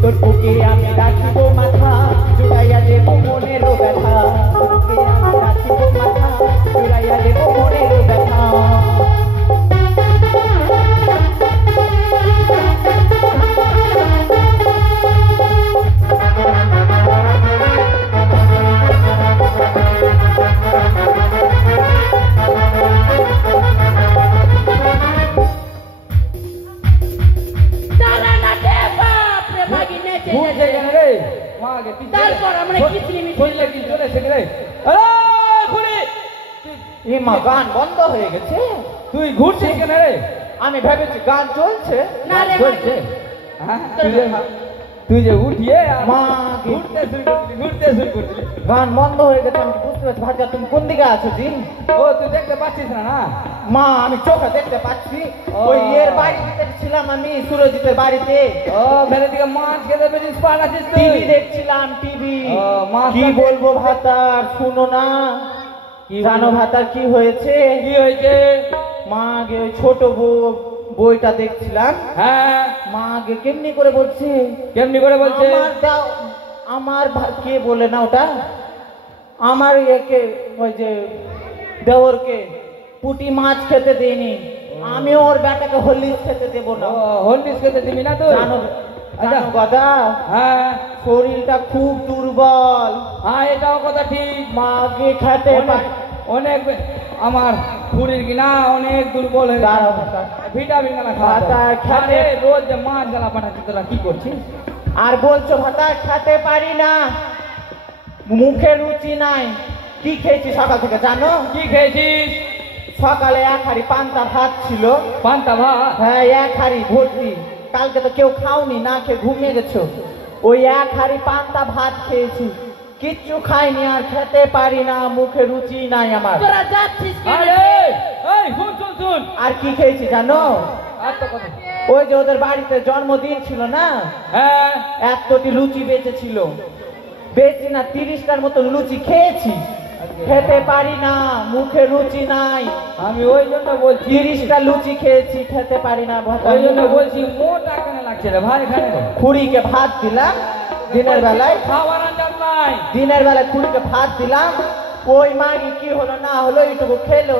তোর বুকে আমি রাখিব মাথা জুড়াইয়া দেব মনের ব্যথা তোর বুকে আমি রাখিব মাথা জুড়াইয়া দেব মনের ব্যথা গান বন্ধ হয়ে গেছে তুই ঘুরছিস কেন রে আমি ভেবেছি গান চলছে না রে চলছে তুই যে উঠিয়ে মা ঘুরতে শুরু করছিলি গান বন্ধ হয়ে গেছে আমি বুঝতে পারছি ভাজা তুমি কোন দিকে আছো জি ও তুই দেখতে পাচ্ছিস না না মা আমি চোখে দেখতে পাচ্ছি ওই এর বাড়িতে ছিলাম আমি সুরজিতের বাড়িতে ও ভেলে দিকে মাছ খেতে পেরেছিস পালাছিস তুই টিভি দেখছিলাম টিভি কি বলবো ভাতার শুনো না জানো ভাতার কি হয়েছে মা গে ওই ছোট বইটা দেখছিলাম হ্যাঁ মা গে কেমনি করে বলছে আমার কে বলে না ওটা আমার একে ওই যে দেওরকে পুঁটি মাছ খেতে দেয়নি আমি ওর বেটাকে হলদিস খেতে দেবো না হলদিস খেতে দিবি না তো জানো কথা হ্যাঁ শরীরটা খুব দুর্বল হ্যাঁ এটাও কথা ঠিক মাকে খেতে অনেক আমার শরীর কিনা অনেক দুর্বল হয়ে ভিটামিন খেতে রোজ যে মাছ গালা পাঠাচ্ছি তোরা কি করছিস আর বলছো ভাতা খেতে পারি না মুখে রুচি নাই কি খেয়েছি সকাল থেকে জানো কি খেয়েছিস সকালে এক হাড়ি পান্তা ভাত ছিল পান্তা ভাত হ্যাঁ এক হাড়ি ভর্তি কালকে তো কেউ খাওনি না খেয়ে ঘুমিয়ে গেছো ওই এক হাড়ি পান্তা ভাত খেয়েছি কিচ্ছু খাইনি আর খেতে পারি না মুখে রুচি নাই আমার আর কি খেয়েছি জানো ওই যে ওদের বাড়িতে জন্মদিন ছিল না হ্যাঁ এতটি লুচি বেঁচেছিল বেশি না 30টার মতো লুচি খেয়েছি খেতে পারি না মুখে রুচি নাই আমি ওই জন্য বলছি 30টা লুচি খেয়েছি খেতে পারি না ওই জন্য বলছি মোটা কেন লাগছে রে ভাই এখানে খুড়িকে ভাত দিলাম দিনের বেলায় খাবার আনতাম নাই দিনের বেলায় খুড়িকে ভাত দিলাম ওই মাগি কি হলো না হলো এইটুকু খেলো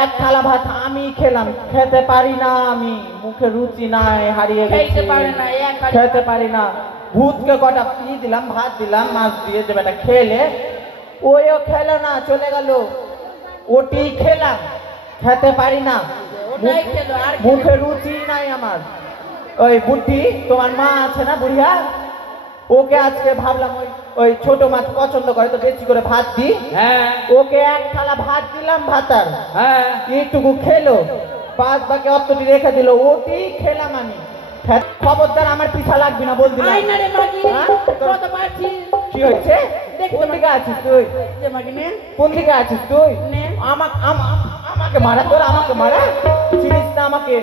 এক থালা ভাত আমি খেলাম খেতে পারি না আমি মুখে রুচি নাই হারিয়ে গেছে খেতে পারি না ভূতকে কটা দিলাম ভাত দিলাম মাছ দিয়ে যে বেটা খেলে ওইও খেলো না চলে গেল ওটি খেলাম খেতে পারি না মুখে রুচি নাই আমার ওই বুদ্ধি তোমার মা আছে না বুড়িয়া ওকে আজকে ভাবলাম ওই ছোট মাছ পছন্দ করে তো বেশি করে ভাত দি ওকে এক থালা ভাত দিলাম ভাতার এইটুকু খেলো বাদ বাকি অতটি রেখে দিল ওটি খেলাম আমি খবরদার আমার পিছা লাগবে না বলবি কি হয়েছে কোন দিকে আছিস তুই কোন দিকে আছিস তুই আমাকে মারা তোর আমাকে মারা চিনিস না আমাকে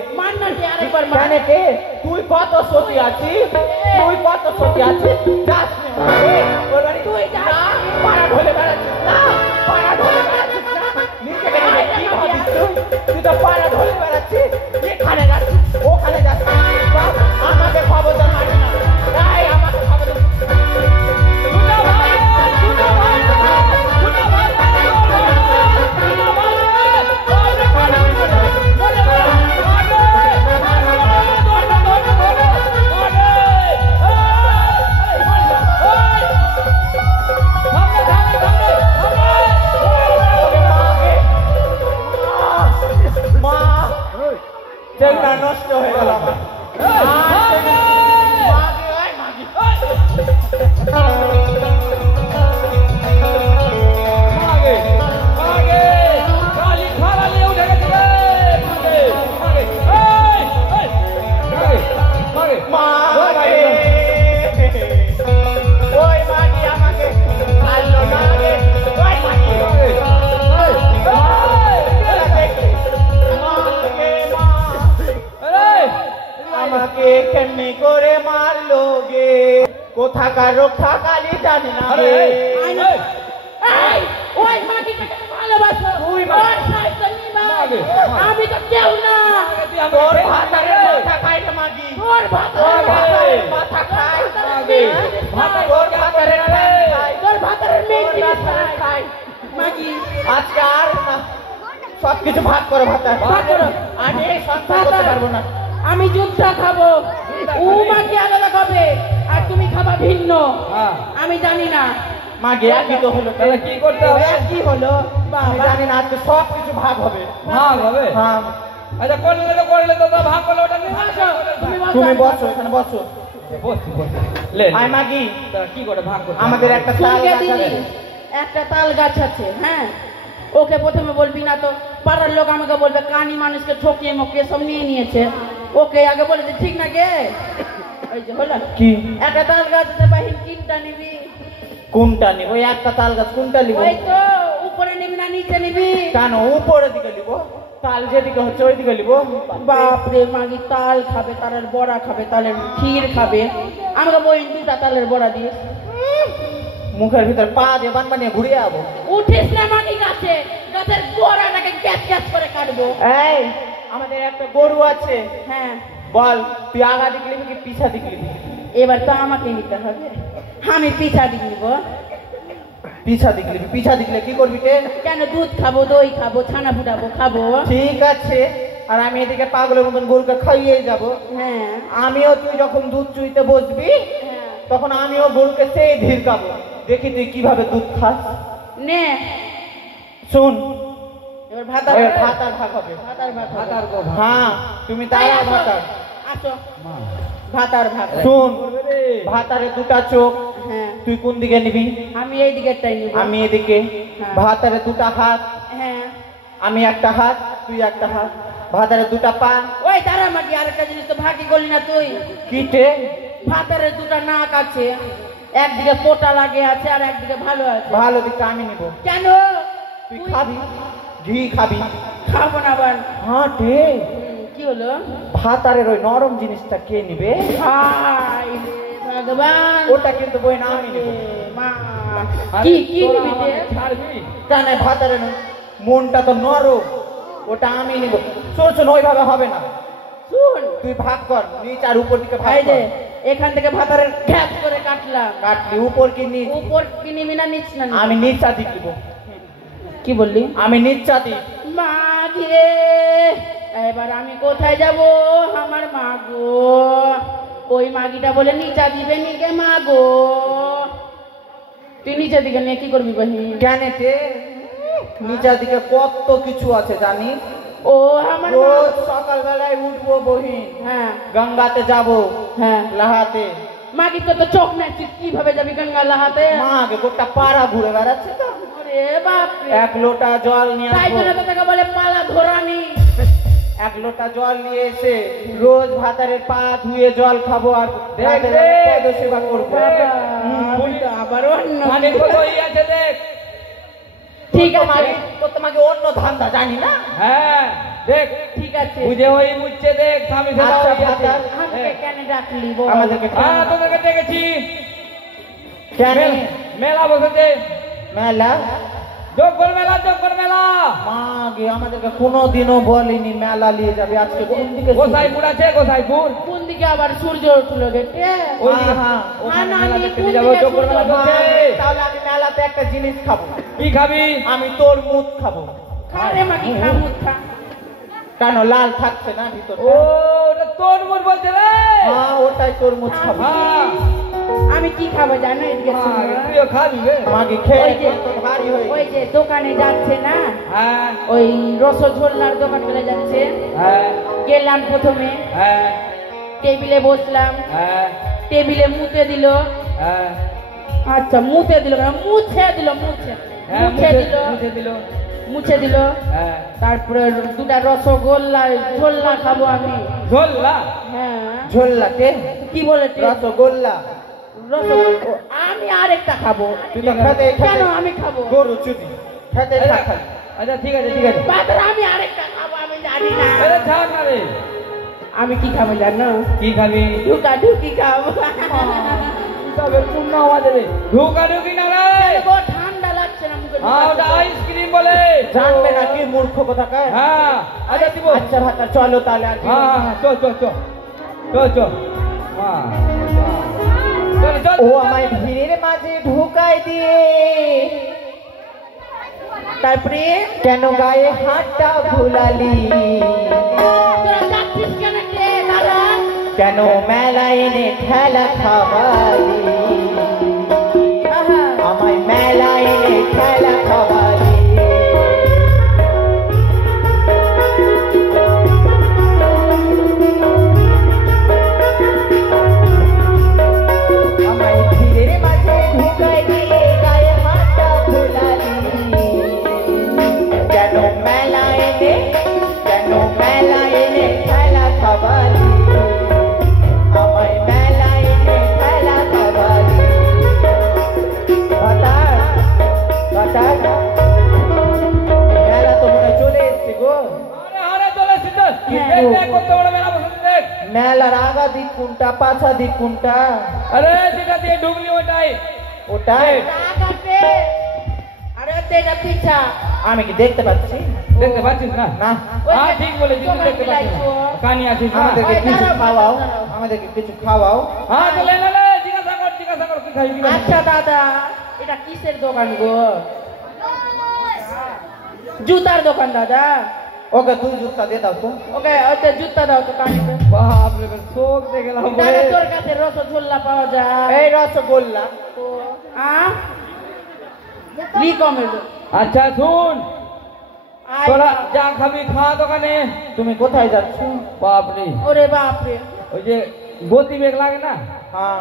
জানে কে তুই কত সতী আছিস যাস তুই পাড়া ঢলে বেড়াচ্ছিস না নিজেকে কি ভাবিস তুই তো পাড়া ঢলে বেড়াচ্ছিস এখানে যাচ্ছিস ওখানে যাচ্ছিস আমাকে খবরদার মারি না আমাকে খবর নষ্ট হয়ে গেল কালি খালা নিয়ে উঠে গেছে থাকা রোগ থাকালি জানি না আরে রে। এই ওই মাগিটাকে ভালোবাসো তুই ওর সাথে নিবা মাগি, মাগি। আমি তো কেউ না তোর ভাতারে মাথা খাই রে মাগি তোর তোর ভাতারে ভাতারে মাথা খাই মাগি। তোর ভাতারে খাই তোর ভাতারের মেয়ে জিনিস খাই মাগি আজকে আর না সবকিছু ভাগ করো ভাতা ভাগ করো। আমি এই সংসার করতে পারবো না আমি যুদ্ধ খাবো ও মাকে আলাদা খাবে আর তুমি খাবা ভিন্ন হ্যাঁ আমি জানি না মাগে একই তো হলো তাহলে কি করতে হবে কি হলো আমি জানি না আজকে সবকিছু ভাগ হবে ভাগ হবে হ্যাঁ আচ্ছা করলে তো ভাগ করলে ওটা নিয়ে বসো, তুমি বসো। তুমি বসো এখানে বসো বসছি বসছি লে আয় মাগি তা কি করে ভাগ করতে আমাদের একটা তাল শুনবে গাছ দিদি আছে। একটা তাল গাছ আছে হ্যাঁ ওকে প্রথমে বলবি না তো পাড়ার লোক আমাকে বলবে কানি মানুষকে ঠকিয়ে মকিয়ে সব নিয়ে নিয়েছে ওকে আগে বলে যে ঠিক না গে ওই যে হলো কি একটা তাল গাছ আছে বাহিন কিনটা নিবি কোনটা নিব ওই একটা তাল গাছ কোনটা নিব ওই তো উপরে নিবি না নিচে নিবি কেন উপরের দিকে নিব তাল যেদিকে হচ্ছে ওই দিকে নিব বাপরে মাগি তাল খাবে তালের বড়া খাবে তালের ক্ষীর খাবে আমাকে বইন দুটা তালের বড়া দিয়ে মুখের ভিতর পা দিয়ে বানিয়ে ঘুরিয়ে যাবো উঠিস না মাগি গাছে গাছের বড়াটাকে গ্যাস গ্যাস করে কাটবো এই আমাদের একটা গরু আছে হ্যাঁ বল তুই আগা দিক নিবি কি পিছা দিক নিবি এবার তো আমাকে নিতে হবে আমি পিঠা দিক নিব পিছা দিক নিবি পিছা দিকলে কি করবি তে কেন দুধ খাবো দই খাবো ছানা ফুটাবো খাবো ঠিক আছে আর আমি এদিকে পাগলের মতন গরুকে খাইয়ে যাব হ্যাঁ আমিও তুই যখন দুধ চুইতে বসবি হ্যাঁ তখন আমিও গরুকে সেই ধিরকাবো দেখি তুই কিভাবে দুধ খাস নে শুন এবার ভাতার ওই ভাতার ভাগ হবে ভাতার ভাত হবে। ভাতার কো ভাগ হ্যাঁ তুমি দাঁড়া আসো, ভাতার আসো মা ভাতার ভাত শুন করবে রে ভাতারে দুটা চোখ হ্যাঁ তুই কোন দিকে নিবি আমি এই দিকেরটাই নিব আমি এদিকে হ্যাঁ। ভাতারে দুটা হাত হ্যাঁ আমি একটা হাত তুই একটা হাত ভাতারে দুটা পা ওই তারা মাগি আরেকটা জিনিস তো ভাগি করলি না তুই কিটে ভাতারের দুটা নাক আছে একদিকে পোটা লাগে আছে আর একদিকে ভালো আছে ভালো দিকটা আমি নিব কেন তুই খাবি ঘি খাবি খাবো না আবার হ্যাঁ টে কি হলো ভাতারের ওই নরম জিনিসটা কে নিবে হায় রে ভগবান ওটা কিন্তু বই না আমি নিব মা আরে কি কি তোরা নিবি আমাকে ছাড়বি কেন ভাতারের মনটা তো নরম ওটা আমি নিব শোন শোন ওইভাবে হবে না শুন তুই ভাগ কর নিচ আর উপর দিকে ভাগ এই যে কর এখান থেকে ভাতারের ঘ্যাপ করে কাটলাম কাটলি উপর কি নিচ উপর কি নিবি না নিচ না নিবি? আমি নিচা দিক দিব কি বললি আমি নিচা দিক মা গিরে এবার আমি কোথায় যাব আমার মা গো ওই মাগিটা বলে নিচা দিবে নিকে মা গো তুই নিচের দিকে নিয়ে কি করবি বাহি কেনেতে নিচের দিকে কত কিছু আছে জানিস ও আমার মা রোজ সকালবেলায় উঠবো বহিন হ্যাঁ গঙ্গাতে যাব হ্যাঁ লাহাতে মাগি তো তো চোখ নাই তুই কিভাবে যাবি গঙ্গা লাহাতে মা আগে গোটা পাড়া ঘুরে বেড়াচ্ছে তো ওরে বাপ রে। এক লোটা জল নিয়ে তাই আসবো জন্য তো তাকে বলে পালা ধরানি এক লোটা জল নিয়ে এসে রোজ ভাতারের পা ধুয়ে জল খাবো আর দেখ, রাতের দেখ। বেলা পদ সেবা করবো বাবা, আমি তো আবার অন্য মানে কতই আছে দেখ ঠিক আছে তো তোমাকে অন্য ধান্দা জানি না হ্যাঁ দেখ ঠিক আছে বুঝে ওই মুচ্ছে দেখ স্বামী সেবা আচ্ছা, হয়ে গেছে। ভাতার। আমাকে কেন ডাকলি বল আমাদেরকে হ্যাঁ তোদেরকে দেখেছি কেন মেলা বসেছে মেলা জব্বর মেলা মা গে আমাদেরকে কোনোদিনও বলেনি মেলা নিয়ে যাবে আজকে কোন দিকে গোসাইপুর আছে গোসাইপুর কোন দিকে আবার সূর্য উঠলো দেখে ওই দিকে হ্যাঁ, হ্যাঁ, না, মেলা আমি দেখতে কোন যাবো দিকে জব্বর মেলা সূর্য বসছে তাহলে আমি মেলাতে একটা জিনিস খাবো কি খাবি আমি তোর মুখ খাবো খা রে মাগি খা মুখ খা কেন লাল থাকছে না ভিতর ও ওটা তোর মুখ বলছে রে হ্যাঁ ওটাই তোর মুখ খাবো হ্যাঁ আমি কি খাবো জানো এদিকে হ্যাঁ, শোনো। তুইও খাবি রে মাগে খেয়ে ওই যে তোর ভারী হয়ে ওই যে দোকানে যাচ্ছে না হ্যাঁ ওই রসঝোল্লার দোকান করে যাচ্ছে হ্যাঁ গেলাম প্রথমে হ্যাঁ টেবিলে বসলাম হ্যাঁ টেবিলে মুতে দিল হ্যাঁ আচ্ছা মুতে দিল কেন? মুছে দিল মুছে হ্যাঁ মুছে দিল মুছে দিল মুছে দিল হ্যাঁ তারপরে দুটা রসগোল্লা ঝোল্লা খাবো আমি ঝোল্লা হ্যাঁ ঝোল্লাতে কি বলে রসগোল্লা আমি আরেকটা খাবো তুই তো খেতে কেন আমি খাবো গরু চুদি খেতে খা খালি। আচ্ছা ঠিক আছে ঠিক আছে বাদর আমি আরেকটা খাবো আমি জানি না আরে ছাড় না রে আমি কি খাবো জানো কি খাবি ঢুকা ঢুকি খাবো তবে পূর্ণ হওয়া যাবে ঢুকা ঢুকি না রে গো ঠান্ডা লাগছে না মুখে হ্যাঁ ওটা আইসক্রিম বলে জানবে না কি মূর্খ কোথাকার। হ্যাঁ আচ্ছা দিব আচ্ছা ভাতা চলো তাহলে আর কি। হ্যাঁ চল চল চল চল চল হ্যাঁ চল চল ও আমায় ভিড়ের মাঝে ঢুকাই দিয়ে তারপরে কেন গায়ে হাতটা ভুলালি, তোরা যাচ্ছিস কেন রে দাদা? কেন মেলায় এনে খেলা খাওয়ালি, আহা, আমায় মেলায় এনে খেলা খাওয়ালি। আমায় ভিড়ের মাঝে ঢুকাই দিয়ে গায়ে হাতটা ভুলালি, কেন মেলায় এনে খেলা খাওয়ালি, আমায় মেলায় এনে খেলা খাওয়ালি। হঠাৎ মেলা তো মনে হয় চলে এসছে গো। আরে আরে চলে সিদ্ধ কিন্তু- দেখ কত বড় মেলা বসে দেখ মেলার আগা দিক কোনটা পাছা দিক কোনটা? আরে যেটা দিয়ে ঢুকলি ওটাই ওটাই টাকাতে আরে তেটা পিছা আমি কি দেখতে পাচ্ছি? দেখতে পাচ্ছিস না না, হ্যাঁ ঠিক বলেছিস তুই দেখতে পাচ্ছিস না। কানি আছিস না আমাদেরকে ওই কিছু দাঁড়াও, খাওয়াও, দাঁড়াও। আমাদেরকে কিছু খাওয়াও। হ্যাঁ চলে না জিজ্ঞাসা কর কি খাইবি না। আচ্ছা দাদা এটা কিসের দোকান গো? জুতার দোকান দাদা। ওকে তুই জুতা দিয়ে দাও তো। ওকে ওতে জুতা দাও তো কানিতে। বাপ রে চোখ দেখে গেলাম দাদা তোর কাছে রসগোল্লা পাওয়া যায়? এই রসগোল্লা তো লি কমেলো। আচ্ছা শুন তোরা যা খাবি খা দোকানে। তুমি কোথায় যাচ্ছ? বাপ রে ওরে বাপ রে ওই যে গতি বেগ লাগে না হ্যাঁ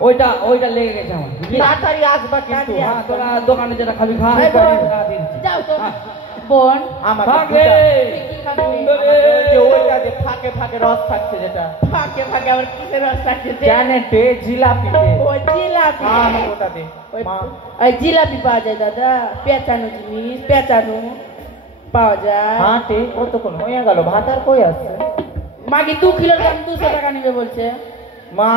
ওইটা লেগে গেছে আমার বুঝলি? তাড়াতাড়ি আসবা কিন্তু। তাড়াতাড়ি হ্যাঁ তোরা দোকানে যেটা খাবি খা এই বোন, দিচ্ছি। যাও তো হ্যাঁ। বোন আমাকে ভাগে দুটা- কি খাবি? সুন্দরে। ওই যে ওইটা যে ফাঁকে ফাঁকে রস থাকছে যেটা ফাঁকে ফাঁকে আবার কিসের রাস্তা খেতে? জানেটে জিলাপিতে। ওই জিলাপি। হ্যাঁ আমাকে ওটা দে ওই মা। ওই জিলাপি পাওয়া যায় দাদা, পেঁচানো জিনিস পেঁচানো পাওয়া যায়। হাঁটে কতক্ষণ হয়ে গেল, ভাত আর কই আসছে? মাকে 2 কিলোর দাম 200 টাকা নেবে বলছে। মা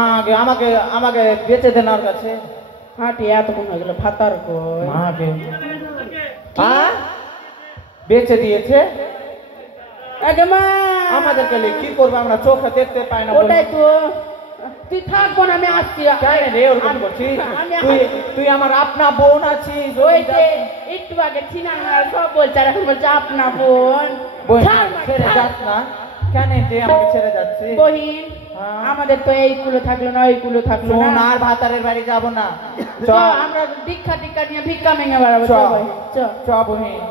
আমাকে আমাকে বেচে দেন ওর কাছে। হাঁটি এতক্ষণ হয়ে গেল ভাতার কই? মাকে হ্যাঁ বেচে দিয়েছে। আগে মা আমাদেরকে নিয়ে কি করবো আমরা, চোখে দেখতে পাই না বলে। ওটাই তো। তুই থাকবো না আমি আসছি। জানি রে ওরকম করছিস আমি তুই, তুই আমার আপনা বোন আছিস। ওই যে একটু আগে ছিনাঙ্গা সব বলছে আর এখন বলছে আপনা বোন। বোন ছাড় মা, ছেড়ে ছাড়। যাস না কেন, তুই আমাকে ছেড়ে যাচ্ছিস? বহিন হ্যাঁ। আমাদের তো এইগুলো থাকলো না ওইগুলো থাকলো শোন না। আর ভাতারের বাড়ি যাবো না। চ আমরা দীক্ষা টিক্ষা নিয়ে ভিক্ষা মেঙে বেড়াবো। চ চ বহিন চ চ বহিন।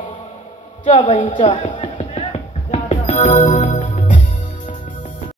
চ বহিন চ।